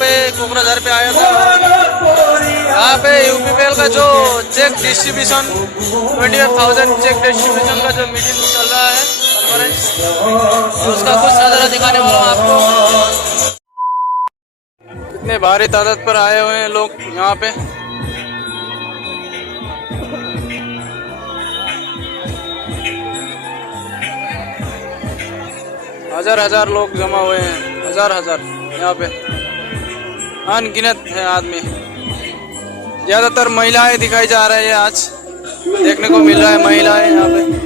पे कोकराझार पे आया था। यहाँ पे यूपीपीएल का जो चेक डिस्ट्रीब्यूशन 25,000 चेक डिस्ट्रीब्यूशन का जो मीटिंग चल रहा है कॉन्फ्रेंस, उसका कुछ नज़ारा दिखाने वाला हूँ आपको। इतने भारी तादाद पर आए हुए हैं लोग यहाँ पे। हजार लोग जमा हुए हैं, हजार यहाँ पे अनगिनत है आदमी। ज्यादातर महिलाएं दिखाई जा रही है, आज देखने को मिल रहा है महिलाएं यहाँ पे।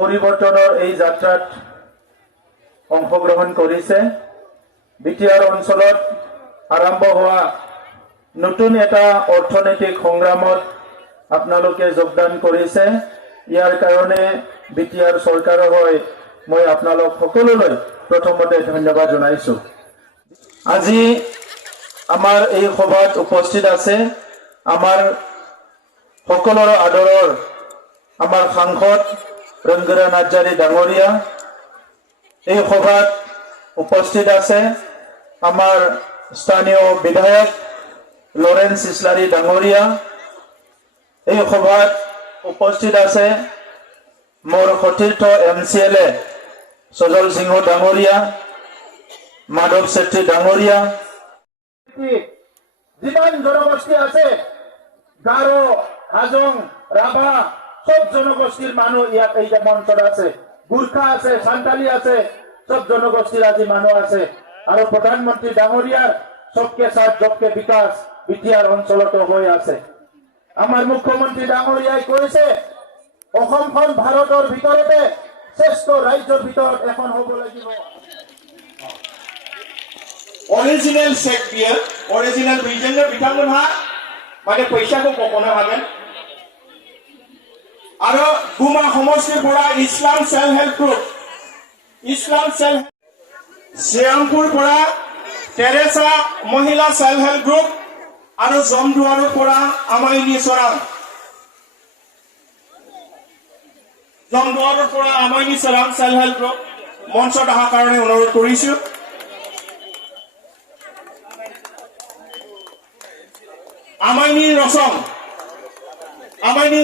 পৰিৱৰ্তনৰ এই যাত্ৰাত অংশগ্ৰহণ কৰিছে। বিটিআৰ অঞ্চলত আৰম্ভ হোৱা নতুন এটা অৰ্থনৈতিক সংগ্ৰামত আপোনালোকে যোগদান কৰিছে। ইয়াৰ কাৰণে বিটিআৰ চৰকাৰৰ হৈ মই আপোনালোক সকলোলৈ প্ৰথমতে ধন্যবাদ জনাইছো। আজি আমাৰ এই সভাত উপস্থিত আছে আমাৰ সকলোৰে আদৰৰ আমাৰ সাংসদ ৰঞ্জনা নাৰ্জাৰী ডাঙৰীয়া। এই সভাত উপস্থিত আছে আমাৰ স্থানীয় বিধায়ক লৰেন্স ইছলাৰী ডাঙৰীয়া। এই সভাত উপস্থিত আছে মোৰ সতীৰ্থ MCLA সজল সিংহ ডাঙৰীয়া, মাধৱ ছেত্ৰী ডাঙৰীয়া। যিমান জনগোষ্ঠী আছে গাৰো, হাজং, ৰাভা সব জনগোষ্ঠীর মানুষ ইয়াত এই যে মঞ্চত আছে। গুর্খা আছে, সান্তালি আছে, সব জনগোষ্ঠীর আজি মানুষ আছে। আর প্রধানমন্ত্রী ডাঙরিয়ার সবকে সাথ সবকে বিকাশ বিটিআর অঞ্চলত হয়ে আছে। আমার মুখ্যমন্ত্রী ডাঙরিয়াই কৈছে অসমখন ভারতের ভিতরতে শ্রেষ্ঠ রাজ্যের ভিতর এখন হব লাগিব। অরিজিনাল চেক দিয়ে অরিজিনাল রিজনের বিধানসভা মানে পয়সাকে কখনো হাবেন। আৰু গুমা সমষ্টিৰ পৰা Islam self help group, Islam self Srirampur পৰা টেৰেছা মহিলা সেল্ফ হেল্প গ্ৰুপ আৰু জমদুৱাৰৰ পৰা আমাইনী চৰাম, জমদুৱাৰৰ পৰা আমাইনী চৰাম সেল্ফ হেল্প গ্ৰুপ মঞ্চত অহাৰ কাৰণে অনুৰোধ কৰিছো। আমাইনী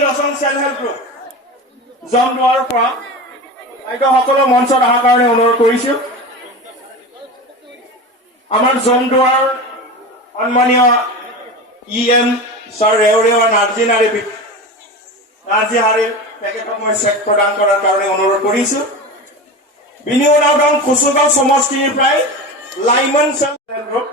ৰচন সেল্ফ হেল্প গ্ৰুপ জমদুৱাৰৰ পৰা সকলো মঞ্চত অহাৰ কাৰণে অনুৰোধ কৰিছো। আমাৰ জমদুৱাৰ সন্মানীয় EM ছাৰ ৰেওৰেৱা নাৰ্জী হাৰীৰ তেখেতক মই চেক প্ৰদান কৰাৰ কাৰণে অনুৰোধ কৰিছো। বিনিয়োগ কুচুগাঁও সমষ্টিৰ প্ৰায় লাইমন সেল্ফ হেল্প গ্ৰুপ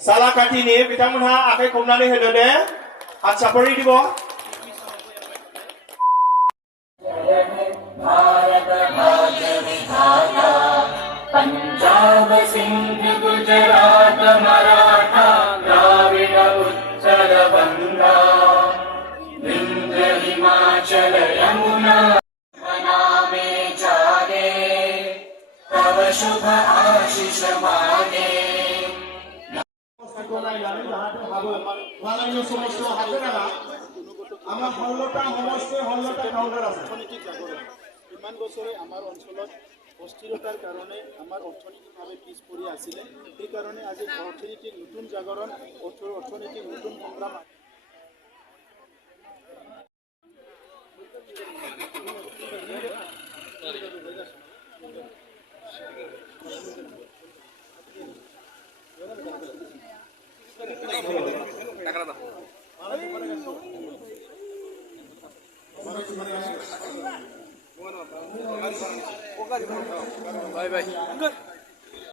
সালা কাটি নিয়ে বিতামুনহা আকে কমনানি হেদে হাত চাপৰি দিব। भारत भाग्य विधाता पंजाब सिंध गुजरात मराठा द्राविड उत्तर बंगा विंध्य हिमाचल यमुना में जागे तव शुभ आशीष मागे। আমাৰ ষোল্লটা সমষ্টিৰ 16টা কাউণ্টাৰ আছে। ইমান বছৰে আমাৰ অঞ্চলত অস্থিৰতাৰ কাৰণে আমাৰ অৰ্থনৈতিকভাৱে পিছ পৰি আছিলে। সেইকাৰণে আজি অৰ্থনৈতিক নতুন জাগৰণ, অৰ্থনৈতিক নতুন সংগ্ৰাম বাই বাই।